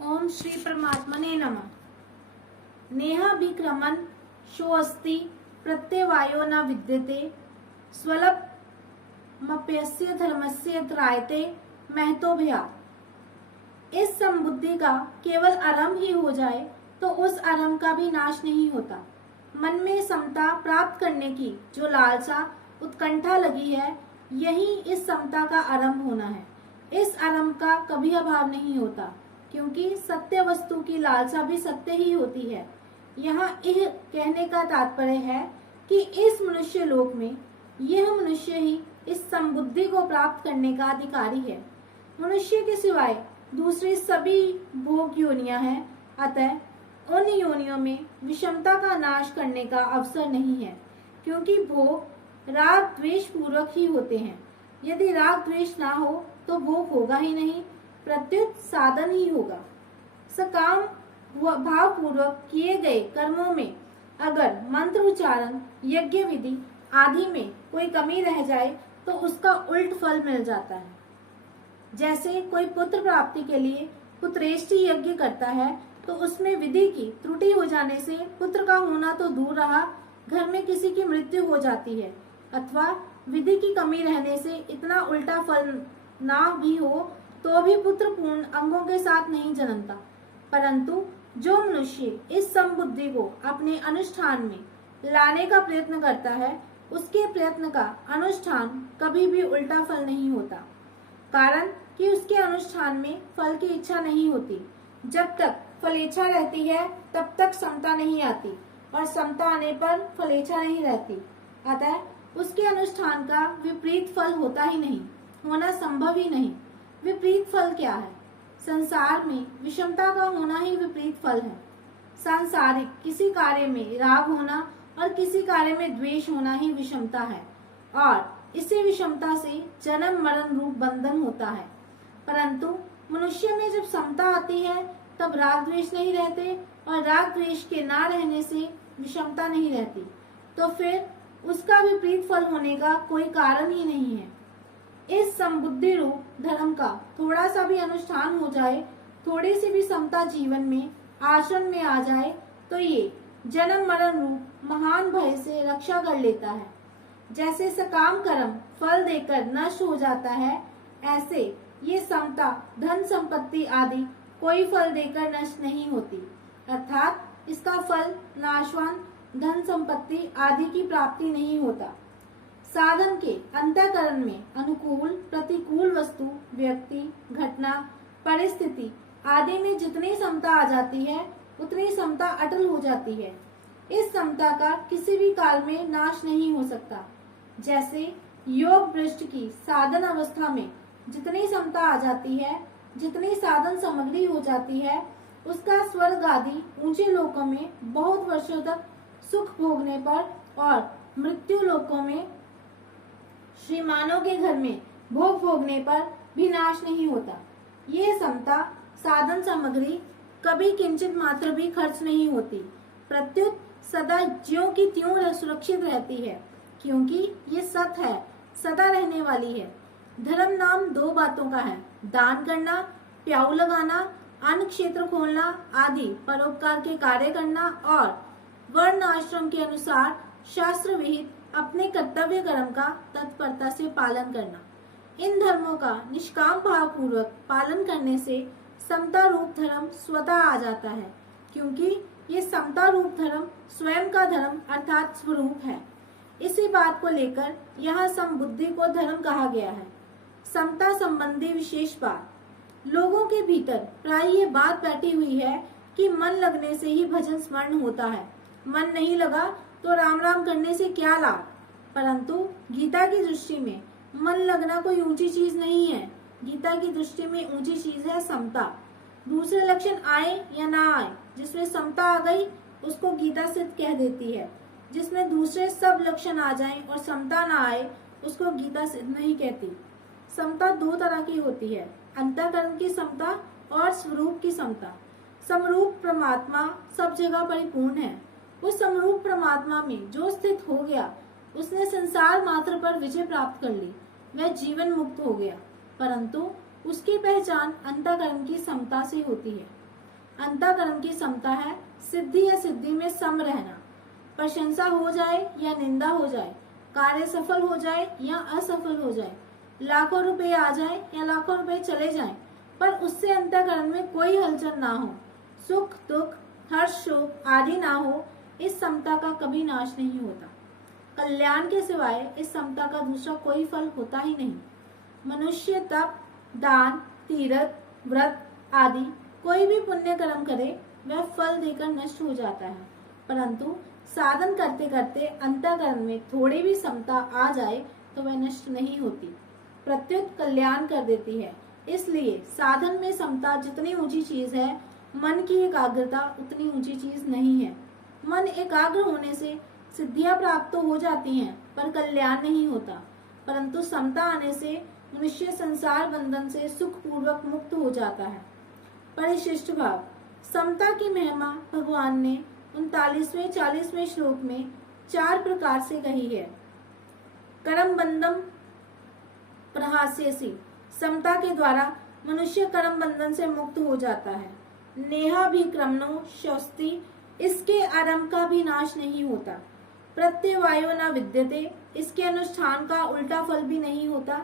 ओम श्री परमात्मने नमः। नेहाभिक्रमन् शोऽस्ति प्रत्यवायो न विद्यते स्वल्पमप्यस्य धर्मस्य त्रायते महतो भयात्। इस संबुद्धि का केवल आरंभ ही हो जाए तो उस आरंभ का भी नाश नहीं होता। मन में समता प्राप्त करने की जो लालसा उत्कंठा लगी है, यही इस समता का आरंभ होना है। इस आरंभ का कभी अभाव नहीं होता, क्योंकि सत्य वस्तु की लालसा भी सत्य ही होती है। यहाँ यह कहने का तात्पर्य है कि इस मनुष्य लोक में यह मनुष्य ही इस संबुद्धि को प्राप्त करने का अधिकारी है। मनुष्य के सिवाय दूसरी सभी भोग योनियां हैं, अतः उन योनियों में विषमता का नाश करने का अवसर नहीं है, क्योंकि भोग राग द्वेष पूर्वक ही होते हैं। यदि राग द्वेष ना हो तो भोग होगा ही नहीं, प्रत्युत साधन ही होगा। सकाम भाव पूर्वक किए गए कर्मों में अगर मंत्र उच्चारण, यज्ञ विधि आदि में कोई कमी रह जाए तो उसका उल्ट फल मिल जाता है। जैसे कोई पुत्र प्राप्ति के लिए पुत्रेष्टि यज्ञ करता है तो उसमें विधि की त्रुटि हो जाने से पुत्र का होना तो दूर रहा, घर में किसी की मृत्यु हो जाती है, अथवा विधि की कमी रहने से इतना उल्टा फल ना भी हो तो भी पुत्र पूर्ण अंगों के साथ नहीं जन्मता। परंतु जो मनुष्य इस संबुद्धि को अपने अनुष्ठान में लाने का प्रयत्न करता है, उसके प्रयत्न का अनुष्ठान कभी भी उल्टा फल नहीं होता, कारण कि उसके अनुष्ठान में फल की इच्छा नहीं होती। जब तक फलेच्छा रहती है तब तक समता नहीं आती, और समता आने पर फलेच्छा नहीं रहती। अतः उसके अनुष्ठान का विपरीत फल होता ही नहीं, होना संभव ही नहीं। विपरीत फल क्या है? संसार में विषमता का होना ही विपरीत फल है। सांसारिक किसी कार्य में राग होना और किसी कार्य में द्वेष होना ही विषमता है, और इसी विषमता से जन्म मरण रूप बंधन होता है। परंतु मनुष्य में जब समता आती है तब राग द्वेष नहीं रहते, और राग द्वेष के ना रहने से विषमता नहीं रहती, तो फिर उसका विपरीत फल होने का कोई कारण ही नहीं है। इस संबुद्धि रूप धर्म का थोड़ा सा भी अनुष्ठान हो जाए, थोड़ी सी भी समता जीवन में आचरण में आ जाए, तो ये जन्म मरण रूप महान भय से रक्षा कर लेता है। जैसे सकाम कर्म फल देकर नष्ट हो जाता है, ऐसे ये समता धन संपत्ति आदि कोई फल देकर नष्ट नहीं होती, अर्थात इसका फल नाशवान धन संपत्ति आदि की प्राप्ति नहीं होता। साधन के अंतःकरण में अनुकूल प्रतिकूल वस्तु, व्यक्ति, घटना, परिस्थिति आदि में जितनी समता आ जाती है, उतनी समता अटल हो जाती है। इस समता का किसी भी काल में नाश नहीं हो सकता। जैसे योग भ्रष्ट की साधन अवस्था में जितनी समता आ जाती है, जितनी साधन सामग्री हो जाती है, उसका स्वर्ग आदि ऊंचे लोकों में बहुत वर्षों तक सुख भोगने पर और मृत्यु लोकों में श्रीमानों के घर में भोग भोगने पर भी नाश नहीं होता। यह समता साधन सामग्री कभी किंचित मात्र भी खर्च नहीं होती, प्रत्युत सदा ज्यों की त्यों सुरक्षित रहती है, क्योंकि ये सत है, सदा रहने वाली है। धर्म नाम दो बातों का है, दान करना, प्याऊ लगाना, अन्न क्षेत्र खोलना आदि परोपकार के कार्य करना, और वर्ण आश्रम के अनुसार शास्त्र विहित अपने कर्तव्य कर्म का तत्परता से पालन करना। इन धर्मों का निष्काम भाव पूर्वक पालन करने से समता रूप धर्म स्वतः आ जाता है, क्योंकि ये समता रूप धर्म स्वयं का धर्म अर्थात स्वरूप है। इसी बात को लेकर यहाँ समबुद्धि को धर्म कहा गया है। समता संबंधी विशेष बात, लोगों के भीतर प्राय ये बात बैठी हुई है कि मन लगने से ही भजन स्मरण होता है, मन नहीं लगा तो राम राम करने से क्या लाभ। परंतु गीता की दृष्टि में मन लगना कोई ऊंची चीज नहीं है। गीता की दृष्टि में ऊंची चीज है समता। दूसरे लक्षण आए या ना आए, जिसमें समता आ गई उसको गीता सिद्ध कह देती है। जिसमें दूसरे सब लक्षण आ जाएं और समता ना आए, उसको गीता सिद्ध नहीं कहती। समता दो तरह की होती है, अंतःकरण की समता और स्वरूप की समता। समरूप परमात्मा सब जगह परिपूर्ण है। उस समरूप परमात्मा में जो स्थित हो गया, उसने संसार मात्र पर विजय प्राप्त कर ली, वह जीवन मुक्त हो गया। परंतु उसकी पहचान अंतःकरण की समता से होती है। अंतःकरण की समता है सिद्धि या सिद्धि में सम रहना। प्रशंसा हो जाए या निंदा हो जाए, कार्य सफल हो जाए या असफल हो जाए, लाखों रुपए आ जाए या लाखों रुपए चले जाएं, पर उससे अंतःकरण में कोई हलचल ना हो, सुख दुख हर्ष शोक आदि ना हो, इस समता का कभी नाश नहीं होता। कल्याण के सिवाय इस समता का दूसरा कोई फल होता ही नहीं। मनुष्य तप दान तीर्थ व्रत आदि कोई भी पुण्य कर्म करे वह फल देकर नष्ट हो जाता है, परंतु साधन करते करते अंतःकरण में थोड़ी भी समता आ जाए तो वह नष्ट नहीं होती, प्रत्युत कल्याण कर देती है। इसलिए साधन में समता जितनी ऊंची चीज है, मन की एकाग्रता उतनी ऊंची चीज नहीं है। मन एकाग्र होने से सिद्धियां प्राप्त तो हो जाती हैं, पर कल्याण नहीं होता, परंतु समता आने से मनुष्य संसार बंधन से सुखपूर्वक मुक्त हो जाता है। परिशिष्ट भाव। समता की महिमा भगवान ने 39वें 40वें श्लोक में 4 प्रकार से कही है। कर्म बंधम प्रहास्यसि, समता के द्वारा मनुष्य कर्म बंधन से मुक्त हो जाता है। नेहाभिक्रमणो शस्ति, इसके आरंभ का भी नाश नहीं होता। प्रत्यवायो न विद्यते, इसके अनुष्ठान का उल्टा फल भी नहीं होता।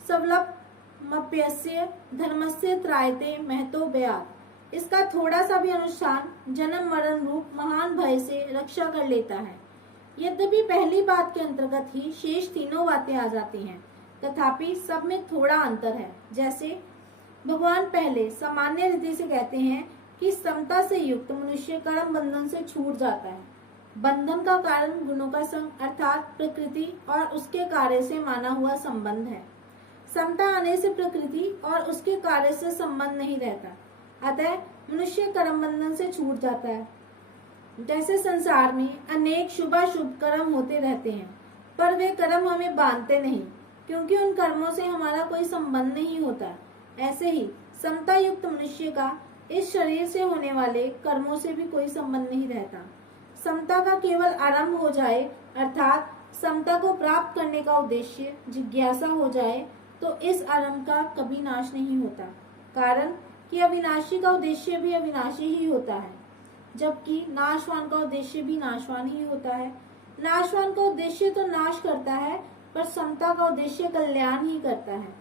सवलपमप्यस्य धर्मस्य त्रायते महतो भयात्, इसका थोड़ा सा भी अनुष्ठान जन्म मरण रूप महान भय से रक्षा कर लेता है। यद्यपि पहली बात के अंतर्गत ही शेष तीनों बातें आ जाती हैं, तथापि सब में थोड़ा अंतर है। जैसे भगवान पहले सामान्य रीति से कहते हैं कि समता से युक्त मनुष्य कर्म बंधन से छूट जाता है। बंधन का कारण गुणों का संग अर्थात प्रकृति और उसके कार्य से माना हुआ संबंध है। समता आने से प्रकृति और उसके कार्य से संबंध नहीं रहता, अतः मनुष्य कर्म बंधन से छूट जाता है। जैसे संसार में अनेक शुभाशुभ कर्म होते रहते हैं, पर वे कर्म हमें बांधते नहीं, क्योंकि उन कर्मों से हमारा कोई संबंध नहीं होता। ऐसे ही समता युक्त मनुष्य का इस शरीर से होने वाले कर्मों से भी कोई संबंध नहीं रहता। समता का केवल आरंभ हो जाए, अर्थात समता को प्राप्त करने का उद्देश्य जिज्ञासा हो जाए, तो इस आरंभ का कभी नाश नहीं होता, कारण कि अविनाशी का उद्देश्य भी अविनाशी ही होता है, जबकि नाशवान का उद्देश्य भी नाशवान ही होता है। नाशवान का उद्देश्य तो नाश करता है, पर समता का उद्देश्य कल्याण ही करता है।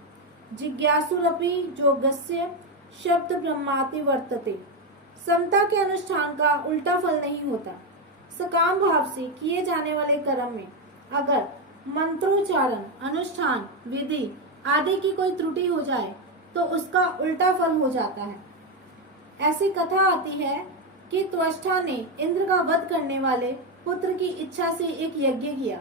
जिज्ञासुरपि जोगस्य शब्द ब्रह्माति वर्तते, समता के अनुष्ठान का उल्टा फल नहीं होता। सकाम भाव से किए जाने वाले कर्म में अगर मंत्रोच्चारण अनुष्ठान विधि आदि की कोई त्रुटि हो जाए तो उसका उल्टा फल हो जाता है। ऐसी कथा आती है कि त्वष्टा ने इंद्र का वध करने वाले पुत्र की इच्छा से एक यज्ञ किया।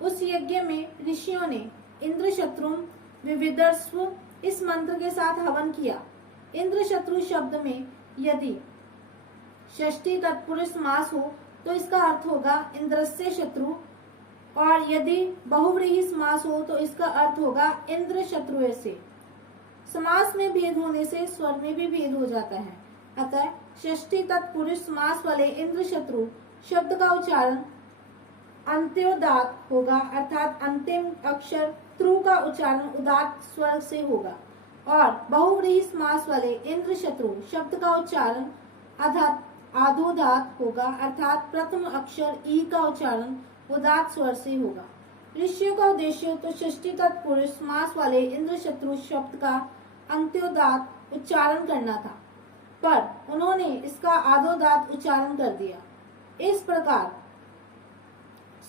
उस यज्ञ में ऋषियों ने इंद्र शत्रुम विविधस्व इस मंत्र के साथ हवन किया। इंद्र शत्रु शब्द में यदि षष्ठी तत्पुरुष समास हो तो इसका अर्थ होगा इंद्रस्य शत्रु, और यदि बहुव्रीहि समास हो तो इसका अर्थ होगा इंद्र शत्रु से। समास में भेद होने से स्वर में भी भेद हो जाता है, अतः षष्ठी तत्पुरुष समास वाले इंद्र शत्रु शब्द का उच्चारण अंत्योदात होगा, अर्थात अंतिम अक्षर त्रु का उच्चारण उदात स्वर से होगा, और बहुव्रीहि समास वाले इंद्र शत्रु शब्द का उच्चारण आधोदात होगा, अर्थात प्रथम अक्षर ई का उच्चारण उदात स्वर से होगा। ऋषियों का उद्देश्य तो षष्ठी तत्पुरुष समास वाले इंद्र शत्रु शब्द का अंत्योदात उच्चारण करना था, पर उन्होंने इसका आधोदात उच्चारण कर दिया। इस प्रकार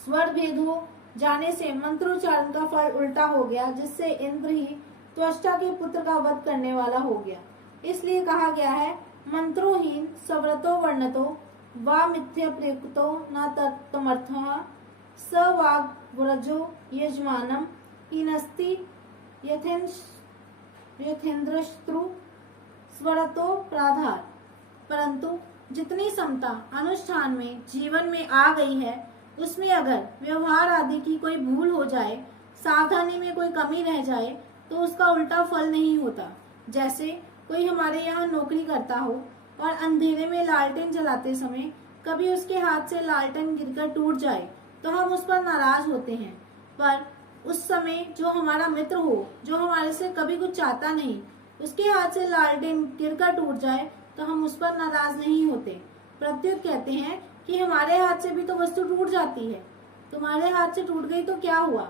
स्वर भेद हो जाने से मंत्रोच्चारण का फल उल्टा हो गया, जिससे इंद्र ही त्वष्टा के पुत्र का वध करने वाला हो गया। इसलिए कहा गया है मंत्रोहीन सव्रतो वर्णतो वा मिथ्य प्रयुक्तो न तत्तमर्थः स वाग व्रजो यजमानम हीनस्ति यथेन्द्रस्तु स्वरतो प्राधार। परंतु जितनी समता अनुष्ठान में जीवन में आ गई है, उसमें अगर व्यवहार आदि की कोई भूल हो जाए, सावधानी में कोई कमी रह जाए, तो उसका उल्टा फल नहीं होता। जैसे कोई हमारे यहाँ नौकरी करता हो और अंधेरे में लालटेन जलाते समय कभी उसके हाथ से लालटेन गिरकर टूट जाए तो हम उस पर नाराज होते हैं, पर उस समय जो हमारा मित्र हो, जो हमारे से कभी कुछ चाहता नहीं, उसके हाथ से लालटेन गिरकर टूट जाए तो हम उस पर नाराज नहीं होते, प्रत्युत कहते हैं कि हमारे हाथ से भी तो वस्तु टूट जाती है, तुम्हारे हाथ से टूट गई तो क्या हुआ,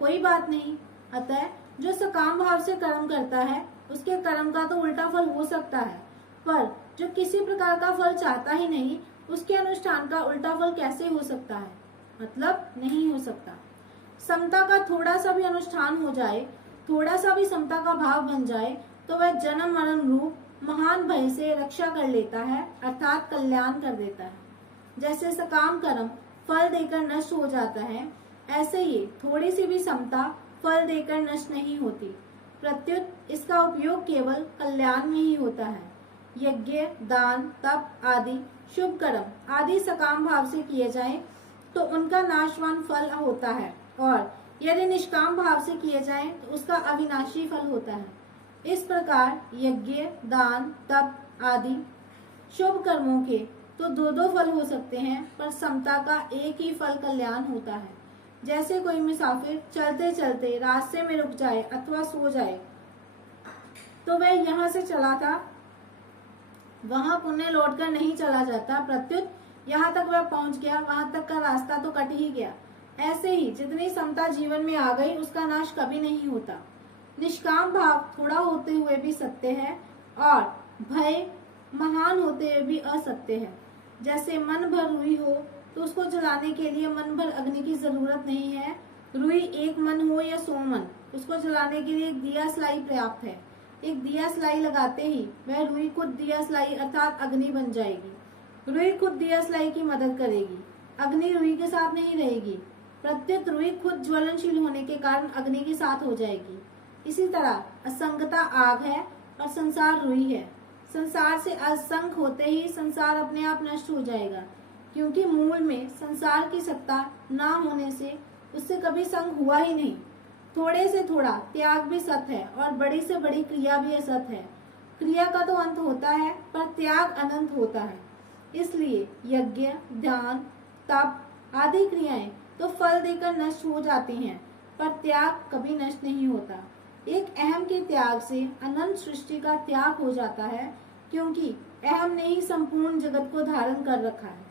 कोई बात नहीं। अतः जो सकाम भाव से कर्म करता है उसके कर्म का तो उल्टा फल हो सकता है, पर जो किसी प्रकार का फल चाहता ही नहीं उसके अनुष्ठान का उल्टा फल कैसे हो सकता है, मतलब नहीं हो सकता। समता का थोड़ा सा भी अनुष्ठान हो जाए, थोड़ा सा भी समता का भाव बन जाए तो वह जन्म मरण रूप महान भय से रक्षा कर लेता है, अर्थात कल्याण कर देता है। जैसे सकाम कर्म फल देकर नष्ट हो जाता है, ऐसे ही थोड़ी सी भी समता फल देकर नष्ट नहीं होती, प्रत्युत इसका उपयोग केवल कल्याण में ही होता है। यज्ञ, दान, तप आदि शुभ कर्म आदि सकाम भाव से किए जाएं तो उनका नाशवान फल होता है, और यदि निष्काम भाव से किए जाएं तो उसका अविनाशी फल होता है। इस प्रकार यज्ञ, दान, तप आदि शुभ कर्मों के तो दो दो फल हो सकते हैं, पर समता का एक ही फल कल्याण होता है। जैसे कोई मुसाफिर चलते चलते रास्ते में रुक जाए अथवा सो जाए, तो वह यहाँ से चला था वहां पुण्य लौटकर नहीं चला जाता, प्रत्युत यहाँ तक वह पहुंच गया, वहां तक का रास्ता तो कट ही गया। ऐसे ही जितनी समता जीवन में आ गई उसका नाश कभी नहीं होता। निष्काम भाव थोड़ा होते हुए भी सत्य है और भय महान होते हुए भी असत्य है। जैसे मन भर रुई हो तो उसको जलाने के लिए मन भर अग्नि की जरूरत नहीं है। रुई एक मन हो या 100 मन, उसको जलाने के लिए एक दिया स्लाई पर्याप्त है। एक दिया स्लाई लगाते ही वह रुई खुद दिया स्लाई अर्थात अग्नि बन जाएगी। रुई खुद दिया स्लाई की मदद करेगी, अग्नि रुई के साथ नहीं रहेगी। प्रत्युत रुई खुद ज्वलनशील होने के कारण अग्नि के साथ हो जाएगी। इसी तरह असंगता आग है और संसार रुई है। संसार से असंग होते ही संसार अपने आप नष्ट हो जाएगा, क्योंकि मूल में संसार की सत्ता ना होने से उससे कभी संग हुआ ही नहीं। थोड़े से थोड़ा त्याग भी सत है और बड़ी से बड़ी क्रिया भी असत है। क्रिया का तो अंत होता है पर त्याग अनंत होता है। इसलिए यज्ञ, ध्यान, तप आदि क्रियाएं तो फल देकर नष्ट हो जाती हैं, पर त्याग कभी नष्ट नहीं होता। एक अहम के त्याग से अनंत सृष्टि का त्याग हो जाता है, क्योंकि अहम ने ही संपूर्ण जगत को धारण कर रखा है।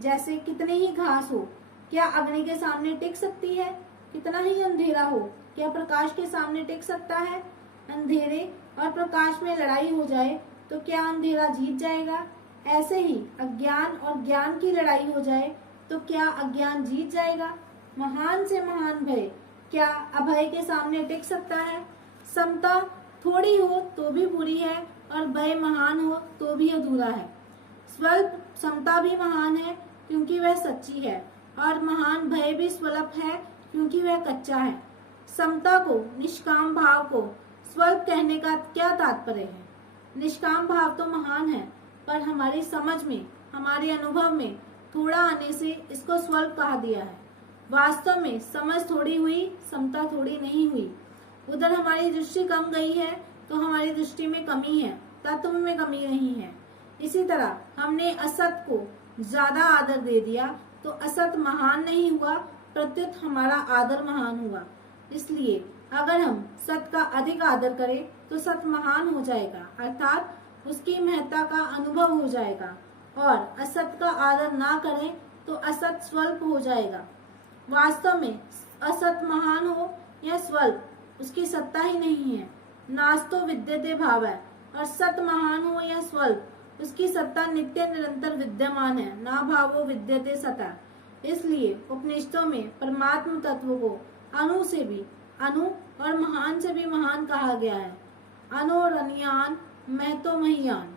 जैसे कितनी ही घास हो, क्या अग्नि के सामने टिक सकती है? कितना ही अंधेरा हो, क्या प्रकाश के सामने टिक सकता है? अंधेरे और प्रकाश में लड़ाई हो जाए तो क्या अंधेरा जीत जाएगा? ऐसे ही अज्ञान और ज्ञान की लड़ाई हो जाए तो क्या अज्ञान जीत जाएगा? महान से महान भय क्या अभय के सामने टिक सकता है? समता थोड़ी हो तो भी बुरी है और भय महान हो तो भी अधूरा है। स्वल्प समता भी महान है क्योंकि वह सच्ची है, और महान भय भी स्वल्प है क्योंकि वह कच्चा है। समता को, निष्काम भाव को स्वल्प कहने का क्या तात्पर्य है? निष्काम भाव तो महान है, पर हमारी समझ में, हमारे अनुभव में थोड़ा आने से इसको स्वल्प कहा दिया है। वास्तव में समझ थोड़ी हुई, समता थोड़ी नहीं हुई। उधर हमारी दृष्टि कम गई है तो हमारी दृष्टि में कमी है, तत्व में कमी नहीं है। इसी तरह हमने असत को ज्यादा आदर दे दिया तो असत महान नहीं हुआ, प्रत्युत हमारा आदर महान हुआ। इसलिए अगर हम सत का अधिक आदर करें तो सत महान हो जाएगा, अर्थात उसकी महत्ता का अनुभव हो जाएगा, और असत का आदर ना करें तो असत स्वल्प हो जाएगा। वास्तव में असत महान हो या स्वल्प, उसकी सत्ता ही नहीं है। नास्तो विद्यते भाव है, और सत महान हो या स्वल्प, उसकी सत्ता नित्य निरंतर विद्यमान है। ना भावो विद्यते सता। इसलिए उपनिषदों में परमात्म तत्व को अणु से भी, अणु और महान से भी महान कहा गया है। अणोरणीयान महतो महियान।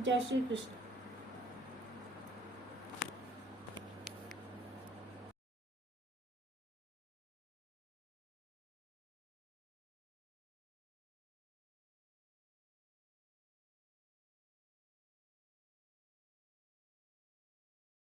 जय श्री कृष्ण।